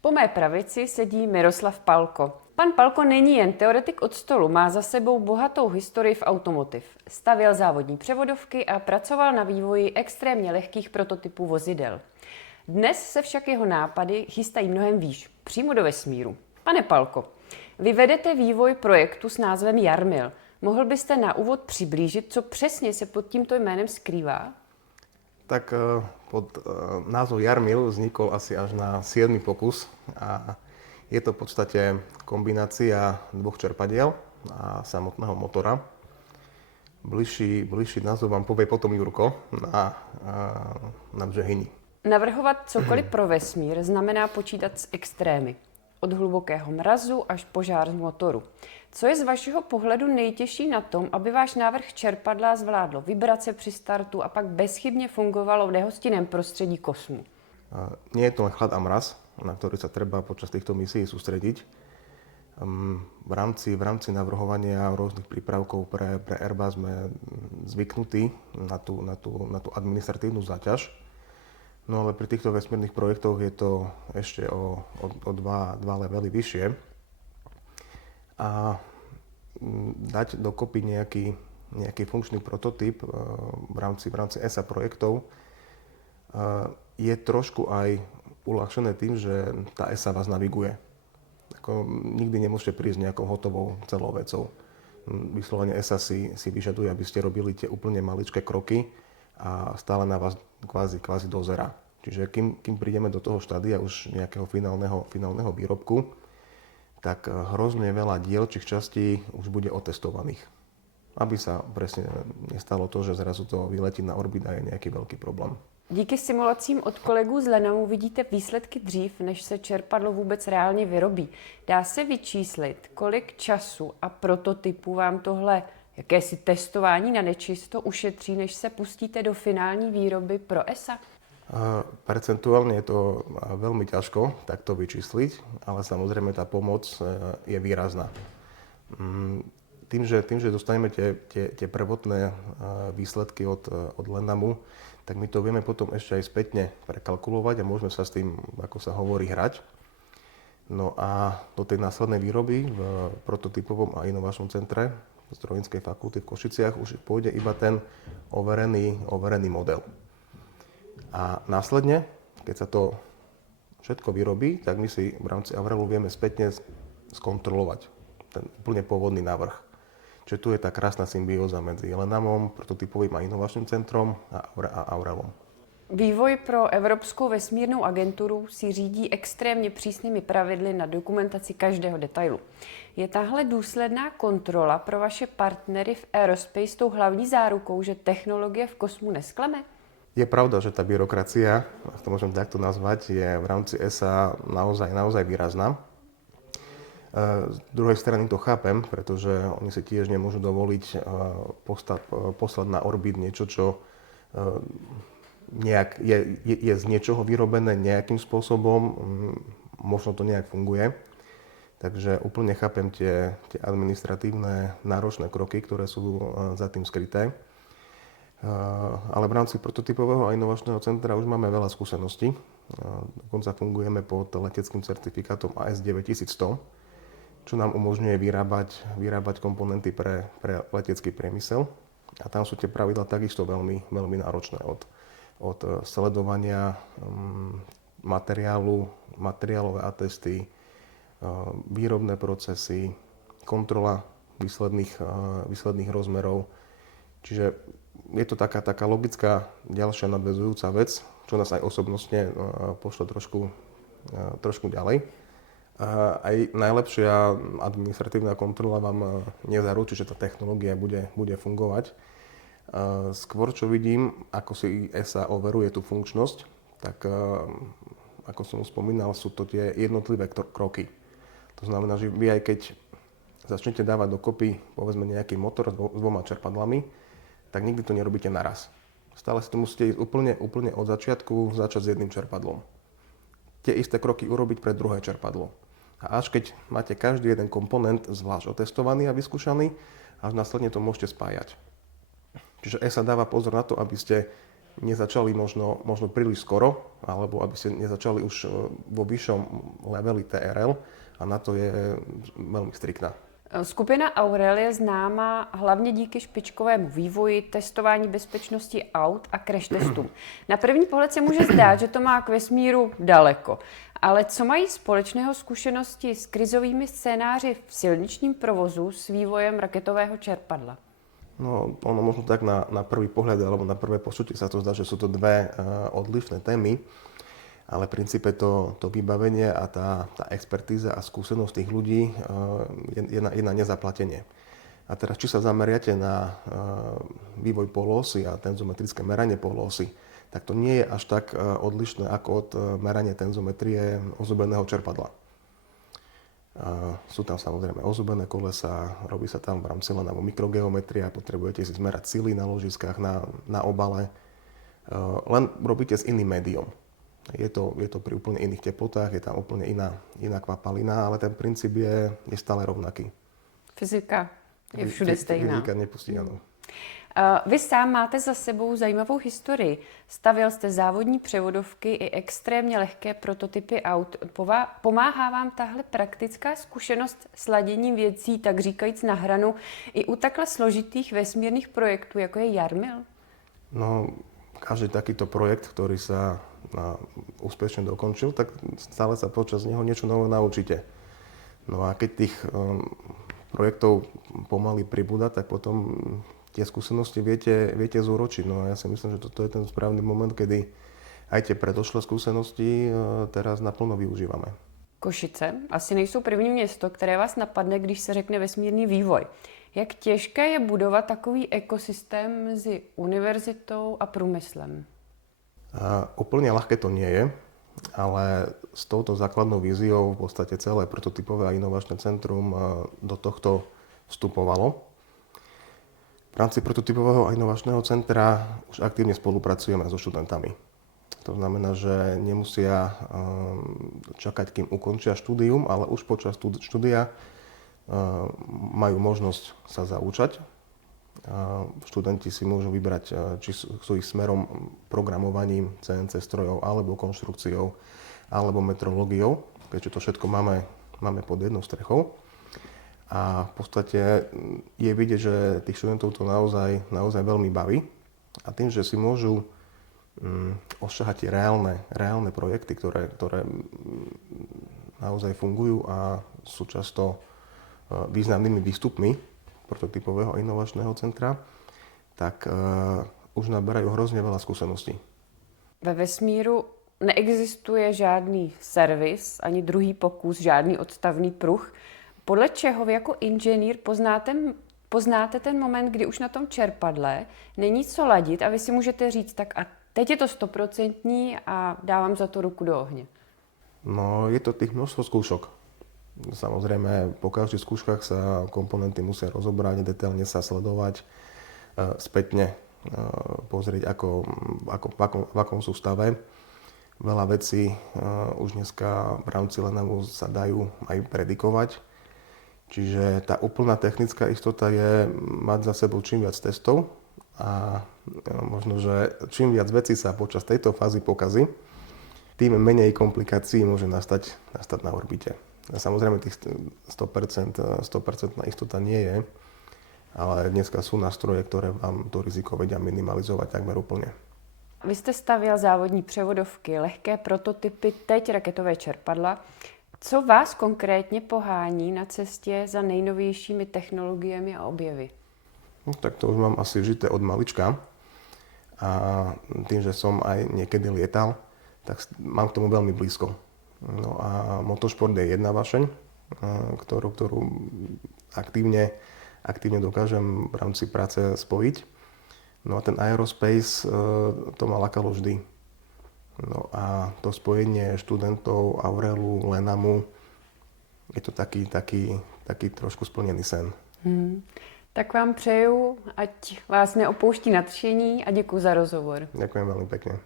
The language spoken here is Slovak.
Po mé pravici sedí Miroslav Palko. Pan Palko není jen teoretik od stolu, má za sebou bohatou historii v automotiv. Stavěl závodní převodovky a pracoval na vývoji extrémně lehkých prototypů vozidel. Dnes se však jeho nápady chystají mnohem výš, přímo do vesmíru. Pane Palko, vy vedete vývoj projektu s názvem Jarmil. Mohl byste na úvod přiblížit, co přesně se pod tímto jménem skrývá? Tak pod názov Jarmil vznikol asi až na 7. pokus a je to v podstate kombinácia dvoch čerpadiel a samotného motora. Bližší názov vám povie potom Jurko na Břehini. Navrhovat cokoliv pro vesmír znamená počítat s extrémy. Od hlubokého mrazu až požár z motoru. Co je z vašeho pohledu nejtěžší na tom, aby váš návrh čerpadla zvládlo vibrace při startu a pak bezchybne fungovalo v nehostinném prostredí kosmu? Nie je to len chlad a mraz, na ktorý sa treba počas týchto misií sústrediť. V rámci navrhovania rôznych prípravkov pre Airbus sme zvyknutí na tú administratívnu záťaž. No ale pri týchto vesmírnych projektoch je to ešte o dva levely vyššie. A dať dokopy nejaký funkčný prototyp v rámci ESA projektov je trošku aj uľahčené tým, že tá ESA vás naviguje. Nikdy nemôžete prísť nejakou hotovou celou vecou. Vyslovene ESA si vyžaduje, aby ste robili tie úplne maličké kroky a stále na vás kvázi dozerá. Čiže kým prídeme do toho štádia už nejakého finálneho výrobku, tak hrozne veľa dielčích častí už bude otestovaných. Aby sa presne nestalo to, že zrazu to vyletí na orbit a je nejaký veľký problém. Díky simulacím od kolegů z Lenamu vidíte výsledky dřív, než se čerpadlo vůbec reálně vyrobí. Dá se vyčíslit, kolik času a prototypů vám tohle jakési testování na nečisto ušetří, než se pustíte do finální výroby pro ESA? Percentuálne je to veľmi ťažko takto vyčísliť, ale samozrejme tá pomoc je výrazná. Tým, že dostaneme tie prvotné výsledky od Lenamu, tak my to vieme potom ešte aj spätne prekalkulovať a môžeme sa s tým, ako sa hovorí, hrať. No a do tej následnej výroby v prototypovom a inovačnom centre Strojníckej fakulty v Košiciach už pôjde iba ten overený model. A následne, keď sa to všetko vyrobí, tak my si v rámci Avrelu vieme spätne skontrolovať ten úplne pôvodný návrh. Čiže tu je tá krásna symbióza medzi Lenamom, prototypovým a inovačným centrom a Aurelom. Vývoj pro Evropskou vesmírnou agenturu si řídí extrémně přísnými pravidly na dokumentaci každého detailu. Je tahle důsledná kontrola pro vaše partnery v Aerospace tou hlavní zárukou, že technologie v kosmu nesklame? Je pravda, že tá byrokracia, ak to môžem takto nazvať, je v rámci ESA naozaj výrazná. Z druhej strany to chápem, pretože oni si tiež nemôžu dovoliť poslať na orbit niečo, čo nejak je z niečoho vyrobené nejakým spôsobom, možno to nejak funguje. Takže úplne chápem tie administratívne náročné kroky, ktoré sú za tým skryté. Ale v rámci prototypového a inovačného centra už máme veľa skúseností. Dokonca fungujeme pod leteckým certifikátom AS 9100, čo nám umožňuje vyrábať komponenty pre letecký priemysel. A tam sú tie pravidlá takisto veľmi náročné. Od sledovania materiálové atesty, výrobné procesy, kontrola výsledných rozmerov. Čiže je to taká logická ďalšia nadväzujúca vec, čo nás aj osobnostne pošle trošku ďalej. Aj najlepšia administratívna kontrola vám nezaručí, že tá technológia bude fungovať. Skôr, čo vidím, ako si ESA overuje tú funkčnosť, tak ako som spomínal, sú to tie jednotlivé kroky. To znamená, že vy aj keď začnete dávať dokopy povedzme nejaký motor s dvoma čerpadlami, tak nikdy to nerobíte naraz. Stále si to musíte ísť úplne od začiatku, začať s jedným čerpadlom. Tie isté kroky urobiť pre druhé čerpadlo. A až keď máte každý jeden komponent zvlášť otestovaný a vyskúšaný, až následne to môžete spájať. Čiže ESA dáva pozor na to, aby ste nezačali možno príliš skoro, alebo aby ste nezačali už vo vyššom leveli TRL a na to je veľmi striktná. Skupina Aurel je známá hlavně díky špičkovému vývoji, testování bezpečnosti aut a crash testům. Na první pohled se může zdát, že to má k vesmíru daleko. Ale co mají společného zkušenosti s krizovými scénáři v silničním provozu s vývojem raketového čerpadla? No, ono možno tak na prvý pohľad alebo na prvé počutie sa to zdá, že sú to dve odlišné témy, ale v princípe to vybavenie a tá expertíza a skúsenosť tých ľudí je na nezaplatenie. A teraz, či sa zameriate na vývoj polosy a tenzometrické meranie polosy, tak to nie je až tak odlišné ako od merania tenzometrie ozubeného čerpadla. Sú tam samozrejme ozubené kolesa, robí sa tam v rámci Lenamu mikrogeometria, potrebujete si zmerať sily na ložiskách, na obale, len robíte s iným médiom. Je to pri úplne iných teplotách, je tam úplne iná kvapalina, ale ten princíp je stále rovnaký. Fyzika je všude stejná. Fyzika nepustí, áno. Vy sám máte za sebou zajímavou historii. Stavěl jste závodní převodovky i extrémně lehké prototypy aut. Pomáhá vám tahle praktická zkušenost s laděním věcí, tak říkajíc na hranu, i u takhle složitých vesmírných projektů, jako je Jarmil? No, každý takýto projekt, ktorý sa úspešne dokončil, tak stále sa počas neho niečo nové naučíte. No a keď tých projektov pomaly pribúda, tak potom tie skúsenosti viete zúročiť. No a ja si myslím, že toto je ten správny moment, kedy aj tie predošlé skúsenosti teraz naplno využívame. Košice asi nejsou první město, které vás napadne, když se řekne vesmírný vývoj. Jak těžké je budovat takový ekosystém mezi univerzitou a průmyslem? Úplne ľahké to nie je, ale s touto základnou víziou v podstate celé prototypové a inovačné centrum do tohto vstupovalo. V rámci prototypového a inovačného centra už aktívne spolupracujeme so študentami. To znamená, že nemusia čakať, kým ukončia štúdium, ale už počas štúdia majú možnosť sa zaučať. Študenti si môžu vybrať, či sú ich smerom programovaním CNC strojov, alebo konštrukciou, alebo metrológiou, keďže to všetko máme pod jednou strechou. A v podstate je vidieť, že tých študentov to naozaj veľmi baví. A tým, že si môžu ošahať tie reálne projekty, ktoré naozaj fungujú a sú často významnými výstupmi prototypového inovačného centra, tak už naberajú hrozně veľa skúseností. Ve vesmíru neexistuje žádný servis, ani druhý pokus, žádný odstavný pruh. Podle čeho vy jako inženýr poznáte ten moment, kdy už na tom čerpadle není co ladit a vy si můžete říct, tak a teď je to 100% a dávám za to ruku do ohně? No, je to tých množstvo skúšok. Samozrejme, po každých skúškach sa komponenty musia rozobrať, detailne sa sledovať, spätne pozrieť, v akom sú stave. Veľa vecí už dneska v rámci Lenamu sa dajú aj predikovať. Čiže tá úplná technická istota je mať za sebou čím viac testov a možno, že čím viac vecí sa počas tejto fázy pokazí, tým menej komplikácií môže nastať na orbite. Samozrejme, tých 100% istota nie je, ale dneska sú nástroje, ktoré vám to riziko vedia minimalizovať takmer úplne. Vy jste stavěl závodní převodovky, lehké prototypy, teď raketové čerpadla. Co vás konkrétně pohání na cestě za nejnovějšími technologiemi a objevy? No, tak to už mám asi žité od malička. A tým, že som aj niekedy lietal, tak mám k tomu veľmi blízko. No a motošport je jedna vašeň, ktorú aktívne dokážem v rámci práce spojiť. No a ten aerospace, to ma lákalo vždy. No a to spojenie študentov Aurelu, Lenamu, je to taký trošku splnený sen. Tak vám přeju, ať vás neopouští nadšení a děkuji za rozhovor. Ďakujem veľmi pekne.